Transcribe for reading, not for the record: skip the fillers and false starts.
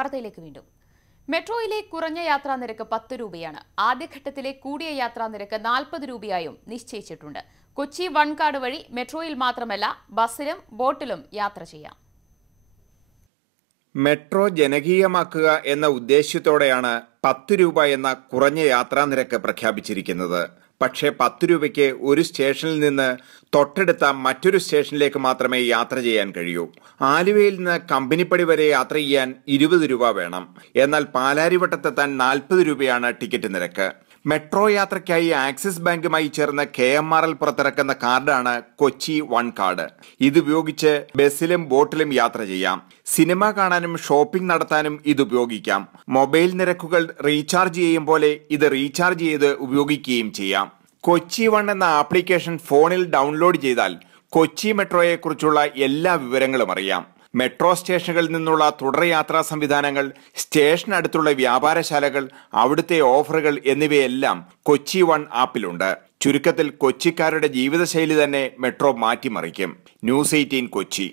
വാർത്തയിലേക്ക് വീണ്ടും. മെട്രോയിലെ കുറഞ്ഞ യാത്രാ നിരക്ക് 10 രൂപയാണ്. ആദ്യഘട്ടത്തിലെ കൂടിയ യാത്രാ നിരക്ക് 40 രൂപയായും നിശ്ചയിച്ചിട്ടുണ്ട്. കൊച്ചി വൺകാട് വഴി മെട്രോയിൽ മാത്രമല്ല ബസ്സിലും ബോട്ടിലും യാത്ര ചെയ്യാം. മെട്രോ ജനകീയമാക്കുക എന്ന ഉദ്ദേശ്യത്തോടെയാണ് 10 രൂപ എന്ന കുറഞ്ഞ യാത്രാ നിരക്ക് പ്രഖ്യാപിച്ചിരിക്കുന്നത്. പക്ഷേ 10 രൂപയ്ക്ക് ഒരു സ്റ്റേഷനിൽ നിന്ന് തൊട്ടടുത്ത മറ്റൊരു സ്റ്റേഷനിലേക്ക് മാത്രമേ യാത്ര ചെയ്യാൻ കഴിയൂ. ആലുവയിൽ നിന്ന് കമ്പനിപ്പടി വരെ യാത്ര ചെയ്യാൻ 20 രൂപ വേണം. എന്നാൽ പാലാരിവട്ടത്തെത്താൻ 40 രൂപയാണ് ടിക്കറ്റ് നിരക്ക്. മെട്രോ യാത്രയ്ക്കായി ആക്സിസ് ബാങ്കുമായി ചേർന്ന് KMRL പുറത്തിറക്കുന്ന കാർഡാണ് കൊച്ചി വൺ കാർഡ്. ഇതുപയോഗിച്ച് ബസ്സിലും ബോട്ടിലും യാത്ര ചെയ്യാം. സിനിമ കാണാനും ഷോപ്പിംഗ് നടത്താനും ഇത് ഉപയോഗിക്കാം. മൊബൈൽ നിരക്കുകൾ റീചാർജ് ചെയ്യും പോലെ ഇത് റീചാർജ് ചെയ്ത് ഉപയോഗിക്കുകയും ചെയ്യാം. കൊച്ചി വൺ എന്ന ആപ്ലിക്കേഷൻ ഫോണിൽ ഡൗൺലോഡ് ചെയ്താൽ കൊച്ചി മെട്രോയെക്കുറിച്ചുള്ള എല്ലാ വിവരങ്ങളും അറിയാം. മെട്രോ സ്റ്റേഷനുകളിൽ നിന്നുള്ള തുടർ യാത്രാ സംവിധാനങ്ങൾ, സ്റ്റേഷനടുത്തുള്ള വ്യാപാരശാലകൾ, അവിടുത്തെ ഓഫറുകൾ എന്നിവയെല്ലാം കൊച്ചി വൺ ആപ്പിലുണ്ട്. ചുരുക്കത്തിൽ കൊച്ചിക്കാരുടെ ജീവിതശൈലി തന്നെ മെട്രോ മാറ്റിമറിക്കും. ന്യൂസ് 18 കൊച്ചി.